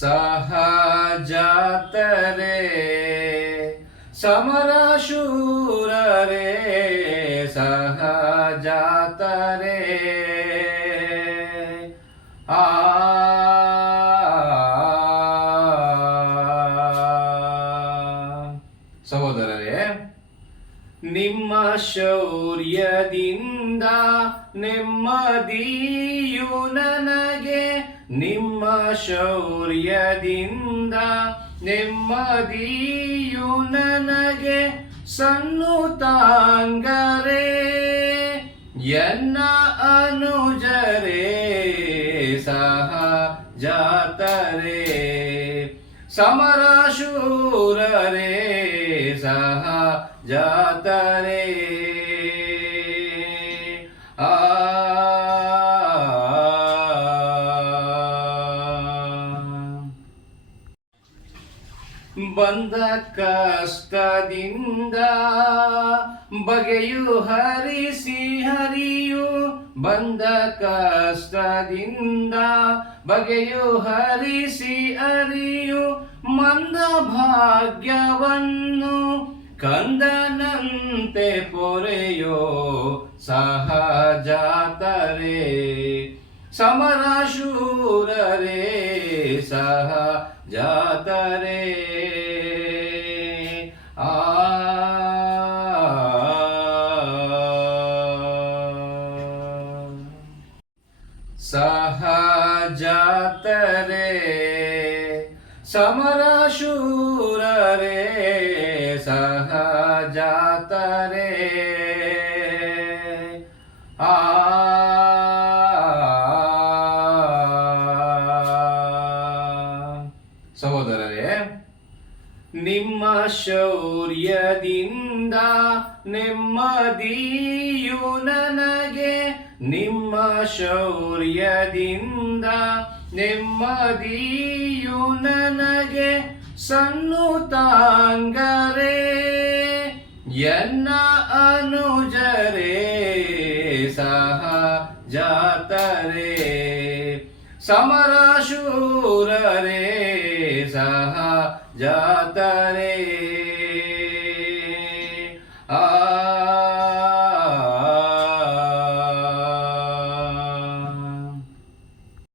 ಸಹಜಾತರೆ ಸಮರಶೂರರೆ ಸಹಜಾತರೆ ಆ ನಿಮ್ಮ ಶೌರ್ಯದಿಂದ ನೆಮ್ಮದಿಯು ನನಗೆ ನಿಮ್ಮ ಶೌರ್ಯದಿಂದ ನೆಮ್ಮದಿಯು ನನಗೆ ಸನ್ನುತಾಂಗರೇ. ಎನ್ನ ಅನುಜರೇ ಸಹ ಜಾತರೇ. ಸಮರಶೂರರೇ ಸಹ ಜಾತರೇ. ಬಂದ ಕಷ್ಟದಿಂದ ಬಗೆಯು ಹರಿಸಿ ಹರಿಯು ಬಂದ ಕಷ್ಟದಿಂದ ಬಗೆಯು ಹರಿಸಿ ಹರಿಯು ಮಂದ ಭಾಗ್ಯವನ್ನು ಕಂದನಂತೆ ಪೊರೆಯೋ ಸಹಜಾತರೇ ಸಮರಶೂರರೇ ಸಹ ಜಾತರೇ ಆ ಸಹಜಾತರೇ ಸಮರಶೂರರೇ ಸಹಜಾತರೇ ಆ ಸಹೋದರರೇ, ನಿಮ್ಮ ಶೌರ್ಯದಿಂದ ನೆಮ್ಮದಿಯು ನನಗೆ, ನಿಮ್ಮ ಶೌರ್ಯದಿಂದ ನೆಮ್ಮದಿಯು ನನಗೆ ಸನ್ನುತಾಂಗರೇ, ಎನ್ನ ಅನುಜರೇ ಸಹ ಜಾತರೇ ಸಮರಶೂರರೇ ಸಹ ಜಾತರೇ